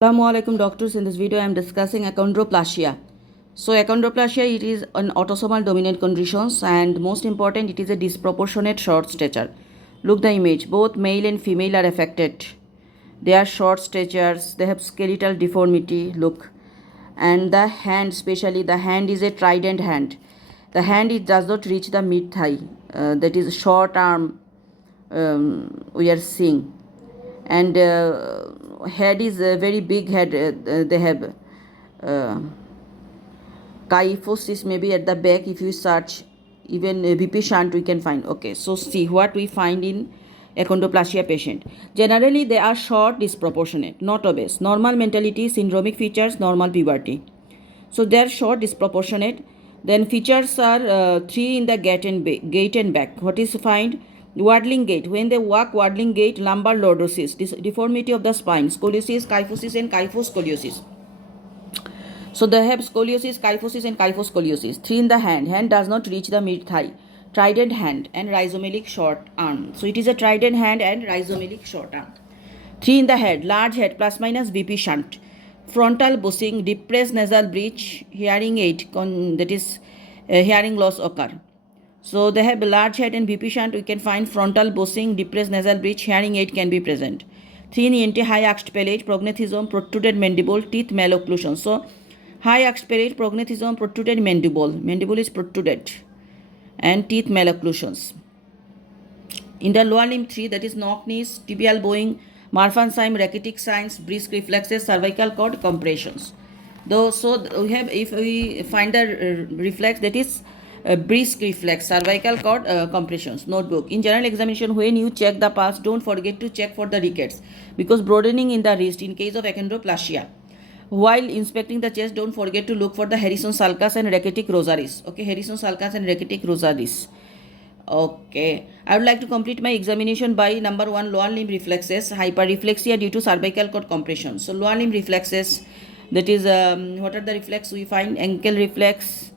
Assalamu alaikum doctors. In this video I am discussing achondroplasia. So achondroplasia, it is an autosomal dominant conditions, and most important, it is a disproportionate short stature. Look the image, both male and female are affected. They are short statures, they have skeletal deformity, look. And the hand, especially the hand, is a trident hand. The hand, it does not reach the mid thigh, that is short arm we are seeing. And head is a very big head. They have kyphosis maybe at the back. If you search even VP shunt, we can find. Okay, so see what we find in achondroplasia patient. Generally they are short, disproportionate, not obese, normal mentality, syndromic features, normal puberty. So they are short, disproportionate. Then features are three in the gait and back. What is find? Waddling gait. When they walk, waddling gait, lumbar lordosis, deformity of the spine, scoliosis, kyphosis, and kyphoscoliosis. So they have scoliosis, kyphosis, and kyphoscoliosis. Three in the hand. Hand does not reach the mid thigh. Trident hand and rhizomelic short arm. So it is a trident hand and rhizomelic short arm. Three in the head. Large head plus minus VP shunt. Frontal bossing, depressed nasal bridge, hearing aid, that is hearing loss occur. So they have a large head and VP shunt. We can find frontal bossing, depressed nasal bridge, hearing aid can be present. Thin ENT, high arched palate, prognathism, protruded mandible, teeth malocclusion. So high arched palate, prognathism, protruded mandible. Mandible is protruded, and teeth malocclusions. In the lower limb 3, that is knock knees, tibial bowing, Marfan-Syme, rachitic signs, brisk reflexes, cervical cord compressions. Though, so we have, if we find the reflex, that is brisk reflex, cervical cord compressions. Notebook. In general examination, when you check the pulse, don't forget to check for the rickets, because broadening in the wrist in case of achondroplasia. While inspecting the chest, don't forget to look for the Harrison sulcus and rachitic rosaris. Okay, Harrison sulcus and rachitic rosaris. Okay, I would like to complete my examination by number 1, lower limb reflexes, hyperreflexia due to cervical cord compression. So lower limb reflexes, that is what are the reflex we find? Ankle reflex,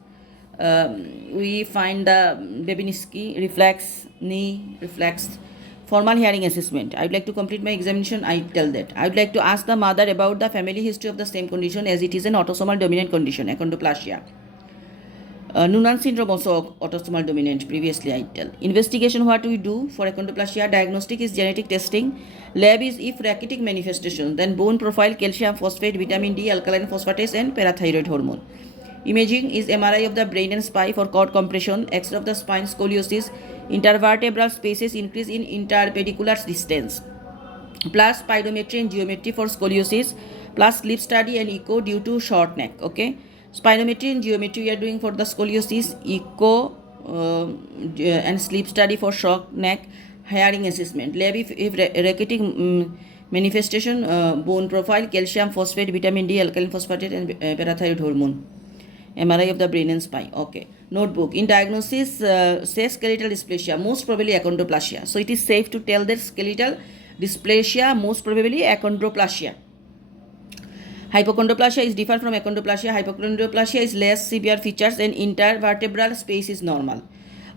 we find the Babinski reflex, knee reflex. Formal hearing assessment. I would like to complete my examination. I tell that. I would like to ask the mother about the family history of the same condition, as it is an autosomal dominant condition, achondroplasia. Noonan syndrome also autosomal dominant. Previously I tell. Investigation, what we do for achondroplasia. Diagnostic is genetic testing. Lab is if rachitic manifestation. Then bone profile, calcium phosphate, vitamin D, alkaline phosphatase, and parathyroid hormone. Imaging is MRI of the brain and spine for cord compression, X-ray of the spine, scoliosis, intervertebral spaces increase in interpedicular distance, plus spirometry and geometry for scoliosis, plus sleep study and echo due to short neck. Okay, spirometry and geometry we are doing for the scoliosis, echo and sleep study for short neck, hearing assessment. Lab if rachitic manifestation, bone profile, calcium phosphate, vitamin D, alkaline phosphate, and parathyroid hormone. MRI of the brain and spine. Okay. Notebook. In diagnosis, say skeletal dysplasia, most probably achondroplasia. So it is safe to tell that skeletal dysplasia, most probably achondroplasia. Hypochondroplasia is different from achondroplasia. Hypochondroplasia is less severe features and intervertebral space is normal.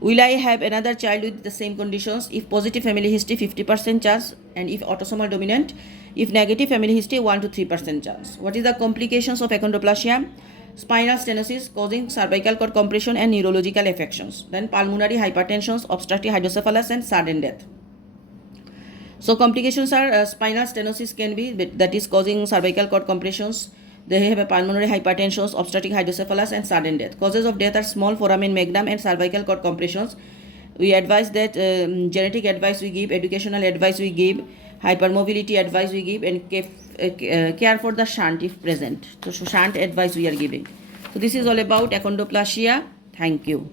Will I have another child with the same conditions? If positive family history, 50% chance, and if autosomal dominant. If negative family history, 1 to 3% chance. What is the complications of achondroplasia? Spinal stenosis causing cervical cord compression and neurological affections. Then pulmonary hypertension, obstructive hydrocephalus, and sudden death. So complications are spinal stenosis can be, that is causing cervical cord compressions. They have a pulmonary hypertension, obstructive hydrocephalus, and sudden death. Causes of death are small foramen magnum and cervical cord compressions. We advise that genetic advice we give, educational advice we give, hypermobility advice we give, and care for the shunt if present. So shunt advice we are giving. So this is all about achondroplasia. Thank you.